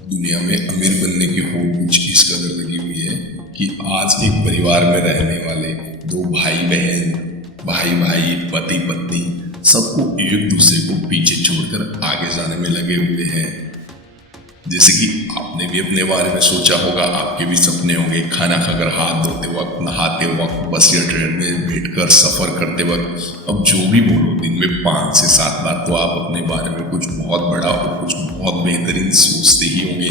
दुनिया में अमीर बनने की होड़ कुछ इस कदर लगी हुई है कि आज एक परिवार में रहने वाले दो भाई बहन, भाई भाई, पति पत्नी सबको एक दूसरे को पीछे छोड़कर आगे जाने में लगे हुए हैं। जैसे कि आपने भी अपने बारे में सोचा होगा, आपके भी सपने होंगे खाना खाकर, हाथ धोते वक्त, नहाते वक्त, बस या ट्रेन में बैठकर सफर करते वक्त। अब जो भी बोलो, दिन में 5 से 7 बार तो आप अपने बारे में कुछ बहुत बड़ा और कुछ बहुत बेहतरीन सोचते ही होंगे।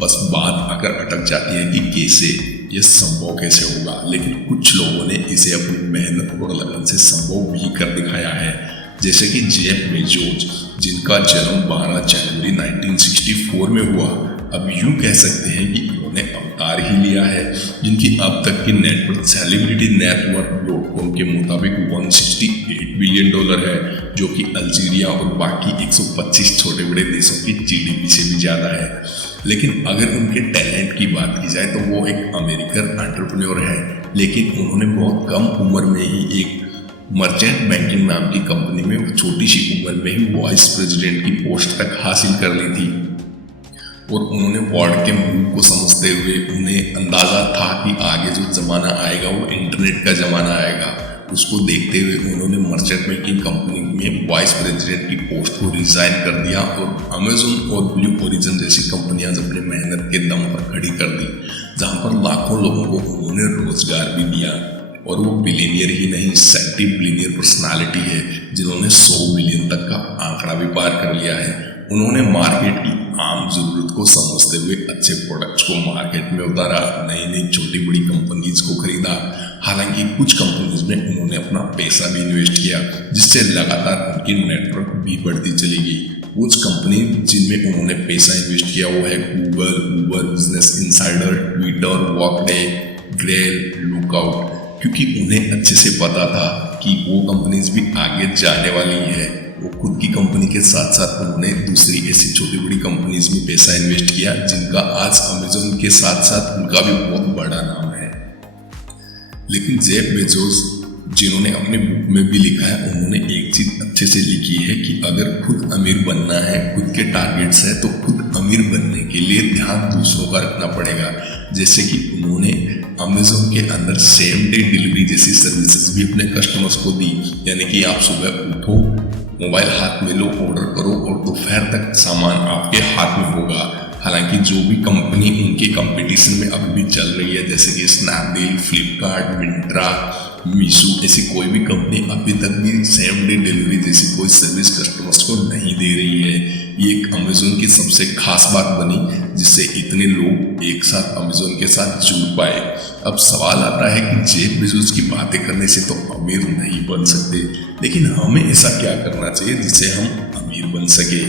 बस बात आकर अटक जाती है कि कैसे, यह संभव कैसे होगा। लेकिन कुछ लोगों ने इसे अपनी मेहनत और लगन से संभव भी कर दिखाया है। जैसे कि जेफ बेजोस, जिनका जन्म 12 जनवरी 1964 में हुआ। अब यूं कह सकते हैं कि इन्होंने अवतार ही लिया है। जिनकी अब तक की नेटवर्थ सेलिब्रिटी नेटवर्थ डॉट के मुताबिक $168 बिलियन है, जो कि अल्जीरिया और बाकी 125 छोटे बड़े देशों की जीडीपी से भी ज़्यादा है। लेकिन अगर उनके टैलेंट की बात की जाए तो वो एक अमेरिकन एंटरप्रेन्योर है। लेकिन उन्होंने बहुत कम उम्र में ही एक मर्चेंट बैंकिंग नाम की कंपनी में छोटी सी उम्र में ही वाइस प्रेसिडेंट की पोस्ट तक हासिल कर ली थी। और उन्होंने वर्ल्ड के मूव को समझते हुए उन्हें अंदाजा था कि आगे जो ज़माना आएगा वो इंटरनेट का ज़माना आएगा। उसको देखते हुए उन्होंने मर्चेंट बैंकिंग कंपनी में वाइस प्रेसिडेंट की पोस्ट को रिजाइन कर दिया और अमेजोन और ब्लू ओरिजिन जैसी कंपनियां अपनी मेहनत के दम पर खड़ी कर दी, जहां पर लाखों लोगों को उन्होंने रोजगार भी दिया। और वो बिलियनियर ही नहीं, सेंटी बिलियनियर पर्सनालिटी है, जिन्होंने 100 बिलियन तक का आंकड़ा भी पार कर लिया है। उन्होंने मार्केट की आम जरूरत को समझते हुए अच्छे प्रोडक्ट्स को मार्केट में उतारा, नई नई छोटी बड़ी कंपनीज को खरीदा। हालांकि कुछ कंपनीज में उन्होंने अपना पैसा भी इन्वेस्ट किया, जिससे लगातार उनकी नेटवर्क भी बढ़ती चली गई। कुछ कंपनी जिनमें उन्होंने पैसा इन्वेस्ट किया वो है Google, Uber, business insider, Twitter, Workday, Grail, Lookout, क्योंकि उन्हें अच्छे से पता था कि वो कंपनीज भी आगे जाने वाली है। वो खुद की कंपनी के साथ साथ उन्होंने दूसरी ऐसी छोटी बड़ी कंपनीज में पैसा इन्वेस्ट किया, जिनका आज अमेजोन के साथ साथ उनका भी बहुत बड़ा नाम है। लेकिन जेफ बेजोस, जिन्होंने अपने बुक में भी लिखा है, उन्होंने एक चीज अच्छे से लिखी है कि अगर खुद अमीर बनना है, खुद के टारगेट्स है, तो खुद अमीर बनने के लिए ध्यान दूसरों का रखना पड़ेगा। जैसे कि उन्होंने अमेजोन के अंदर सेम डे डिलीवरी जैसी सर्विसेज भी अपने कस्टमर्स को दी। यानी कि आप सुबह उठो, मोबाइल हाथ में लो, ऑर्डर करो और दोपहर तक सामान आपके हाथ में होगा। हालांकि जो भी कंपनी उनके कंपटीशन में अभी भी चल रही है, जैसे कि स्नैपडील, फ्लिपकार्ट, मिंत्रा, मीशो, ऐसी कोई भी कंपनी अभी तक भी सेम डे डिलीवरी जैसी कोई सर्विस कस्टमर्स को नहीं दे रही है। ये एक अमेजोन की सबसे खास बात बनी, जिससे इतने लोग एक साथ अमेजोन के साथ जुड़ पाए। अब सवाल आता है कि जेफ बेजोस की बातें करने से तो अमीर नहीं बन सकते, लेकिन हमें ऐसा क्या करना चाहिए जिससे हम अमीर बन सके।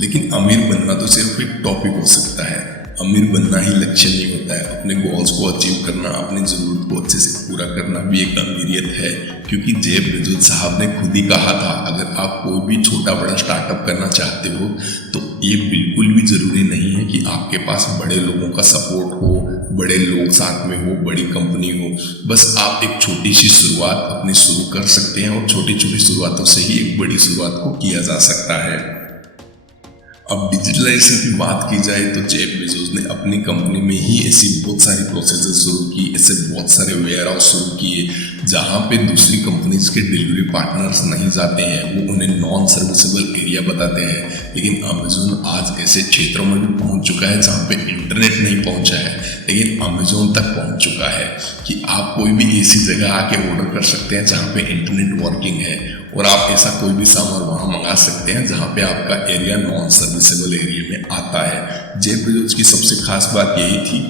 लेकिन अमीर बनना तो सिर्फ एक टॉपिक हो सकता है, अमीर बनना ही लक्ष्य नहीं होता है। अपने गोल्स को अचीव करना, अपनी ज़रूरत को अच्छे से पूरा करना भी एक अमीरियत है। क्योंकि जेफ बेजोस साहब ने खुद ही कहा था, अगर आप कोई भी छोटा बड़ा स्टार्टअप करना चाहते हो तो ये बिल्कुल भी ज़रूरी नहीं है कि आपके पास बड़े लोगों का सपोर्ट हो, बड़े लोग साथ में हो, बड़ी कंपनी हो। बस आप एक छोटी सी शुरुआत अपनी शुरू कर सकते हैं और छोटी छोटी शुरुआतों से ही एक बड़ी शुरुआत को किया जा सकता है। अब डिजिटलाइजेशन की बात की जाए तो जेफ बेजोस ने अपनी कंपनी में ही ऐसी बहुत सारी प्रोसेसेस शुरू की, ऐसे बहुत सारे वेयर हाउस शुरू किए, जहाँ पे दूसरी कंपनीज के डिलीवरी पार्टनर्स नहीं जाते हैं। वो उन्हें नॉन सर्विसेबल एरिया बताते हैं। लेकिन अमेजोन आज ऐसे क्षेत्रों में भी पहुँच चुका है जहाँ पे इंटरनेट नहीं पहुँचा है, लेकिन अमेजोन तक पहुँच चुका है कि आप कोई भी ऐसी जगह आके ऑर्डर कर सकते हैं जहाँ पे इंटरनेट वर्किंग है, और आप ऐसा कोई भी सामान वहाँ मंगा सकते हैं जहाँ पे आपका एरिया नॉन सर्विसेबल एरिया में आता है। जेफ बेजोस की सबसे खास बात यही थी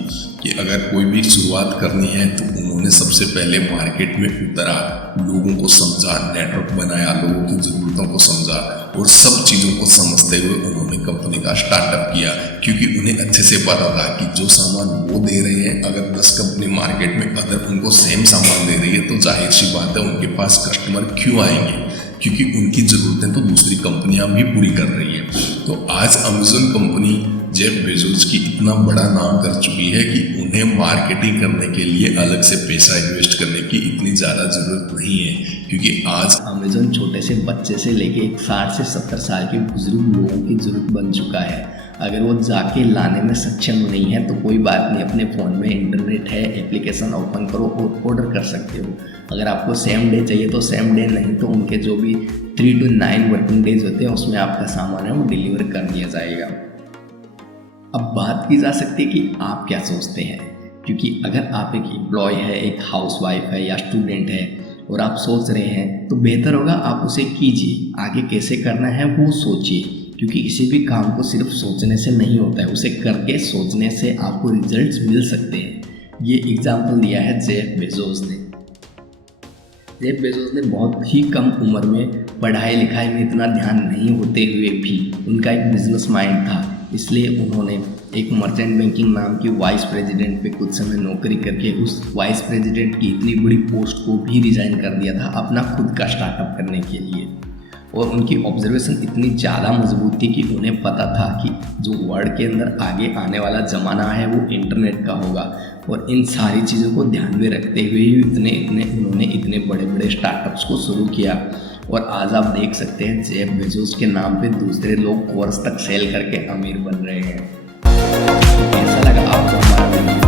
कि अगर कोई भी शुरुआत करनी है तो उन्होंने सबसे पहले मार्केट में उतरा, लोगों को समझा, नेटवर्क बनाया, लोगों की ज़रूरतों को समझा और सब चीज़ों को समझते हुए उन्होंने कंपनी का स्टार्टअप किया। क्योंकि उन्हें अच्छे से पता था कि जो सामान वो दे रहे हैं, अगर 10 कंपनी मार्केट में अगर उनको सेम सामान दे रही है तो जाहिर सी बात है उनके पास कस्टमर क्यों आएंगे, क्योंकि उनकी ज़रूरतें तो दूसरी कंपनियां भी पूरी कर रही है। तो आज अमेजोन कंपनी जेफ बेजोस की इतना बड़ा नाम कर चुकी है कि उन्हें मार्केटिंग करने के लिए अलग से पैसा इन्वेस्ट करने की इतनी ज़्यादा ज़रूरत नहीं है, क्योंकि आज अमेजोन छोटे से बच्चे से लेके एक 60 से 70 साल के बुजुर्ग लोगों की ज़रूरत बन चुका है। अगर वो जाके लाने में सक्षम नहीं है तो कोई बात नहीं, अपने फ़ोन में इंटरनेट है, एप्लीकेशन ओपन करो और ऑर्डर कर सकते हो। अगर आपको सेम डे चाहिए तो सेम डे, नहीं तो उनके जो भी 3 to 9 वर्किंग डेज होते हैं उसमें आपका सामान है वो डिलीवर कर दिया जाएगा। अब बात की जा सकती है कि आप क्या सोचते हैं, क्योंकि अगर आप एक एम्प्लॉय है, एक हाउसवाइफ है या स्टूडेंट है और आप सोच रहे हैं तो बेहतर होगा आप उसे कीजिए। आगे कैसे करना है वो सोचिए, क्योंकि किसी भी काम को सिर्फ सोचने से नहीं होता है, उसे करके सोचने से आपको रिजल्ट्स मिल सकते हैं। ये एग्जाम्पल दिया है जेफ बेजोस ने। जेफ बेजोस ने बहुत ही कम उम्र में पढ़ाई लिखाई में इतना ध्यान नहीं होते हुए भी उनका एक बिजनेस माइंड था, इसलिए उन्होंने एक मर्चेंट बैंकिंग नाम की वाइस प्रेसिडेंट पे कुछ समय नौकरी करके उस वाइस प्रेसिडेंट की इतनी बड़ी पोस्ट को भी रिजाइन कर दिया था अपना खुद का स्टार्टअप करने के लिए। और उनकी ऑब्जर्वेशन इतनी ज़्यादा मजबूत थी कि उन्हें पता था कि जो वर्ल्ड के अंदर आगे आने वाला ज़माना है वो इंटरनेट का होगा, और इन सारी चीज़ों को ध्यान में रखते हुए ही उन्होंने इतने बड़े बड़े स्टार्टअप्स को शुरू किया। और आज आप देख सकते हैं जेफ बेजोस के नाम पे दूसरे लोग कोर्स तक सेल करके अमीर बन रहे हैं। कैसा लगा आपको हमारा वीडियो?